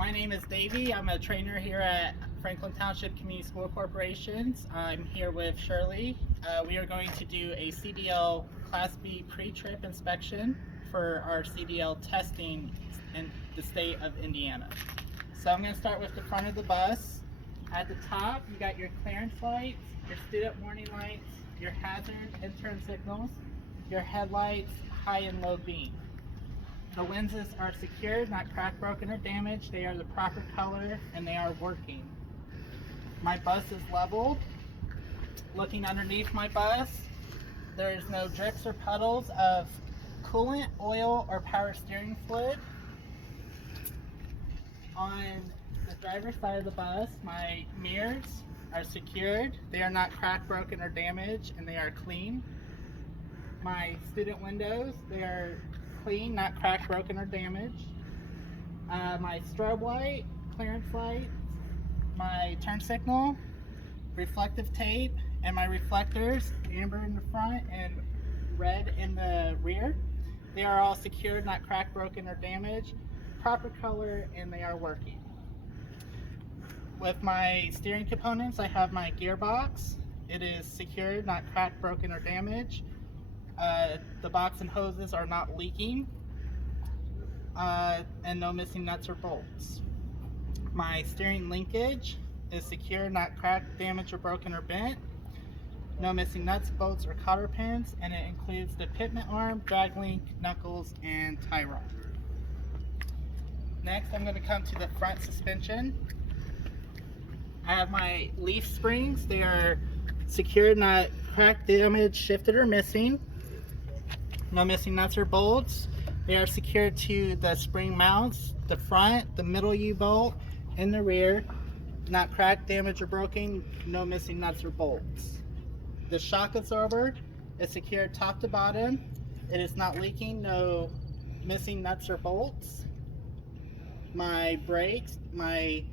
My name is Davey. I'm a trainer here at Franklin Township Community School Corporations. I'm here with Shirley. We are going to do a CDL Class B pre-trip inspection for our CDL testing in the state of Indiana. So I'm going to start with the front of the bus. At the top, you got your clearance lights, your student warning lights, your hazard and turn signals, your headlights, high and low beam. The lenses are secured, not cracked, broken, or damaged. They are the proper color and they are working. My bus is leveled. Looking underneath my bus, there is no drips or puddles of coolant, oil, or power steering fluid. On the driver's side of the bus, my mirrors are secured. They are not cracked, broken, or damaged, and they are clean. My student windows, they are clean, not cracked, broken, or damaged. My strobe light, clearance light, my turn signal, reflective tape, and my reflectors, amber in the front and red in the rear. They are all secured, not cracked, broken, or damaged, proper color, and they are working. With my steering components, I have my gearbox. It is secured, not cracked, broken, or damaged. The box and hoses are not leaking, and no missing nuts or bolts. My steering linkage is secure, not cracked, damaged, or broken, or bent. No missing nuts, bolts, or cotter pins, and it includes the pitman arm, drag link, knuckles, and tie rod. Next, I'm going to come to the front suspension. I have my leaf springs. They are secured, not cracked, damaged, shifted, or missing. No missing nuts or bolts. They are secured to the spring mounts, the front, the middle U-bolt, and the rear. Not cracked, damaged, or broken. No missing nuts or bolts. The shock absorber is secured top to bottom. It is not leaking. No missing nuts or bolts. My brakes, my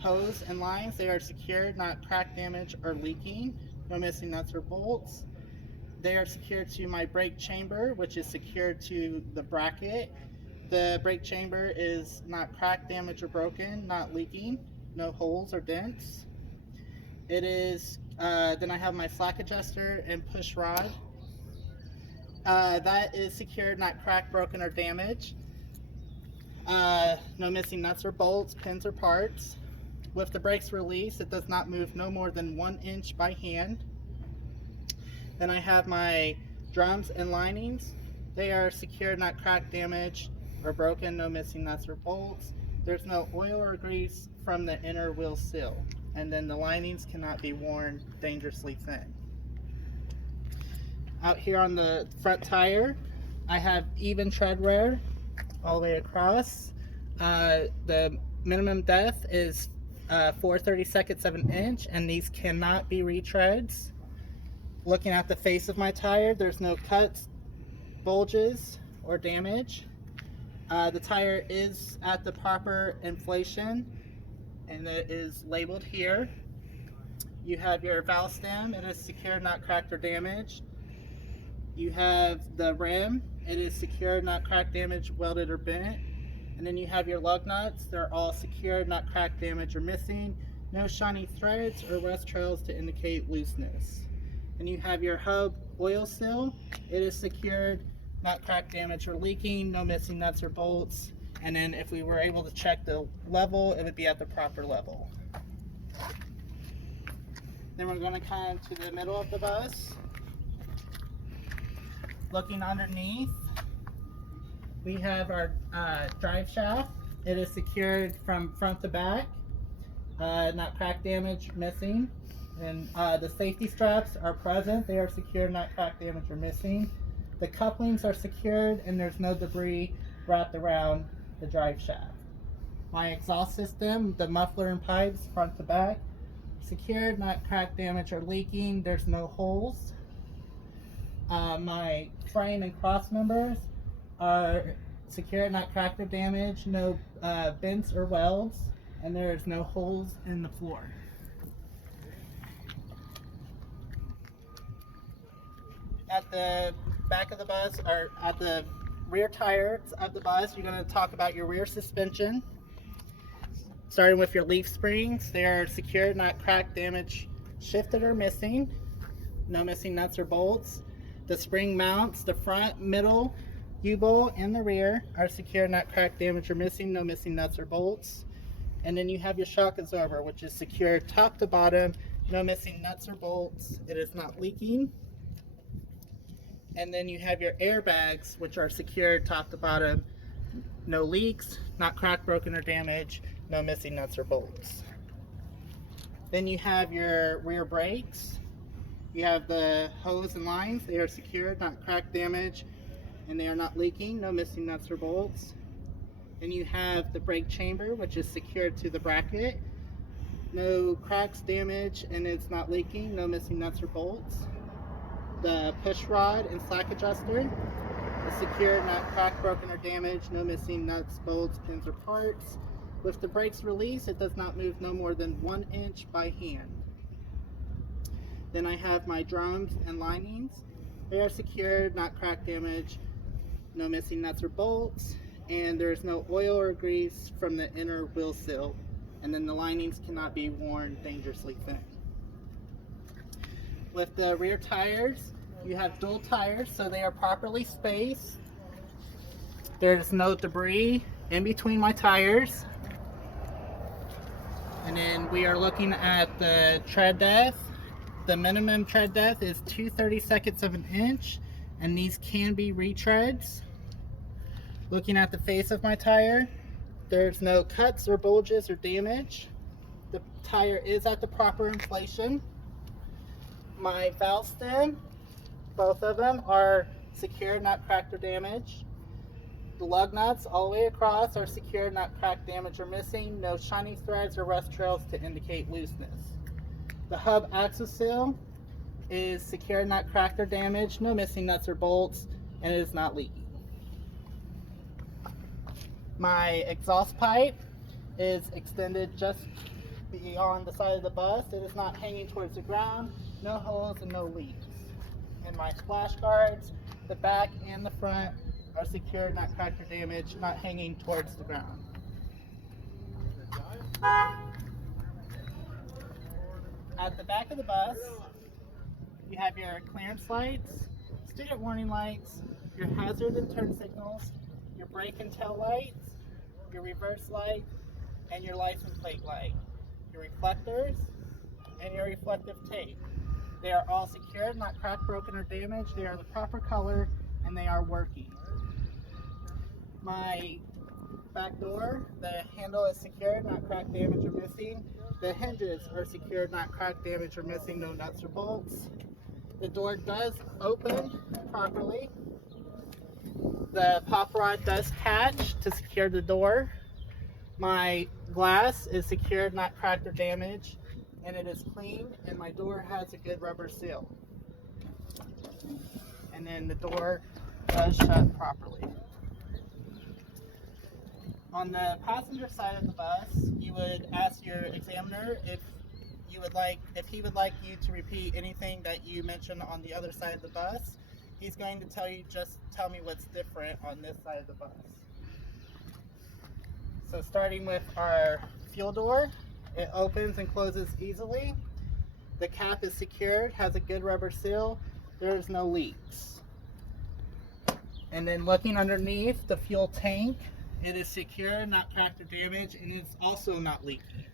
hose and lines, they are secured, not cracked, damaged, or leaking. No missing nuts or bolts. They are secured to my brake chamber, which is secured to the bracket. The brake chamber is not cracked, damaged, or broken, not leaking, no holes or dents. It is, then I have my slack adjuster and push rod. That is secured, not cracked, broken, or damaged. No missing nuts or bolts, pins, or parts. With the brakes released, it does not move no more than 1 inch by hand. Then I have my drums and linings. They are secured, not cracked, damaged, or broken. No missing nuts or bolts. There's no oil or grease from the inner wheel seal. And then the linings cannot be worn dangerously thin. Out here on the front tire, I have even tread wear all the way across. The minimum depth is 4/32 of an inch, and these cannot be retreads. Looking at the face of my tire, there's no cuts, bulges, or damage. The tire is at the proper inflation, and it is labeled here. You have your valve stem. It is secure, not cracked or damaged. You have the rim. It is secure, not cracked, damaged, welded, or bent. And then you have your lug nuts. They're all secured, not cracked, damaged, or missing. No shiny threads or rust trails to indicate looseness. And you have your hub oil seal. It is secured, not cracked, damaged, or leaking. No missing nuts or bolts. And then if we were able to check the level, it would be at the proper level. Then we're going to come to the middle of the bus. Looking underneath, we have our drive shaft. It is secured from front to back, not cracked, damaged, missing. And the safety straps are present. They are secured, not cracked, damaged, or missing. The couplings are secured, and there's no debris wrapped around the drive shaft. My exhaust system, the muffler and pipes, front to back, secured, not cracked, damaged, or leaking. There's no holes. My frame and cross members are secured, not cracked or damaged. No bends or welds, and there's no holes in the floor. At the back of the bus, or at the rear tires of the bus, you're going to talk about your rear suspension. Starting with your leaf springs, they are secured, not cracked, damaged, shifted, or missing. No missing nuts or bolts. The spring mounts, the front, middle, U-bolt, and the rear are secured, not cracked, damaged, or missing. No missing nuts or bolts. And then you have your shock absorber, which is secured top to bottom. No missing nuts or bolts. It is not leaking. And then you have your airbags, which are secured top to bottom. No leaks, not cracked, broken, or damaged. No missing nuts or bolts. Then you have your rear brakes. You have the hose and lines. They are secured, not cracked, damaged, and they are not leaking. No missing nuts or bolts. Then you have the brake chamber, which is secured to the bracket. No cracks, damage, and it's not leaking. No missing nuts or bolts. The push rod and slack adjuster is secured, not cracked, broken, or damaged. No missing nuts, bolts, pins, or parts. With the brakes released, it does not move no more than 1 inch by hand. Then I have my drums and linings. They are secured, not cracked, damaged, no missing nuts or bolts, and there is no oil or grease from the inner wheel seal. And then the linings cannot be worn dangerously thin. With the rear tires, you have dual tires, so they are properly spaced. There's no debris in between my tires. And then we are looking at the tread depth. The minimum tread depth is 2/32 of an inch, and these can be retreads. Looking at the face of my tire, there's no cuts or bulges or damage. The tire is at the proper inflation. My valve stem, both of them are secured, not cracked or damaged. The lug nuts all the way across are secured, not cracked, damaged, or missing. No shiny threads or rust trails to indicate looseness. The hub axle seal is secured, not cracked or damaged. No missing nuts or bolts, and it is not leaking. My exhaust pipe is extended just beyond the side of the bus. It is not hanging towards the ground. No holes and no leaks. And my splash guards, the back and the front, are secured, not cracked or damaged, not hanging towards the ground. At the back of the bus, you have your clearance lights, student warning lights, your hazard and turn signals, your brake and tail lights, your reverse light, and your license plate light, your reflectors, and your reflective tape. They are all secured, not cracked, broken, or damaged. They are the proper color, and they are working. My back door, the handle is secured, not cracked, damaged, or missing. The hinges are secured, not cracked, damaged, or missing. No nuts or bolts. The door does open properly. The pop rod does catch to secure the door. My glass is secured, not cracked or damaged, and it is clean, and my door has a good rubber seal. And then the door does shut properly. On the passenger side of the bus, you would ask your examiner if he would like you to repeat anything that you mentioned on the other side of the bus. He's going to tell you, just tell me what's different on this side of the bus. So starting with our fuel door, it opens and closes easily. The cap is secured, has a good rubber seal. There's no leaks. And then looking underneath the fuel tank, it is secure, not cracked or damaged, and it's also not leaking.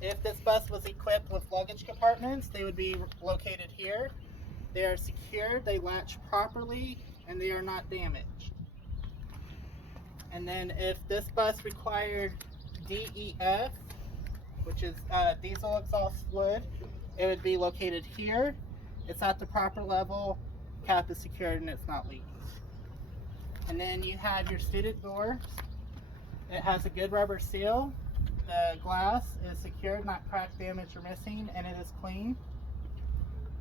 If this bus was equipped with luggage compartments, they would be located here. They are secured, they latch properly, and they are not damaged. And then if this bus required DEF, which is diesel exhaust fluid, it would be located here. It's at the proper level, cap is secured, and it's not leaking. And then you have your student door. It has a good rubber seal. The glass is secured, not cracked, damaged, or missing, and it is clean.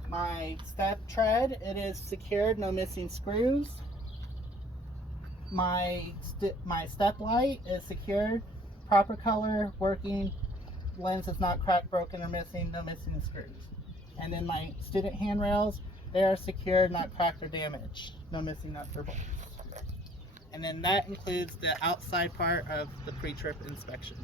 My step tread, it is secured, no missing screws. My step light is secured, proper color, working. Lens is not cracked, broken, or missing, no missing screws. And then my student handrails, they are secured, not cracked or damaged, no missing nuts or bolts. And then that includes the outside part of the pre-trip inspection.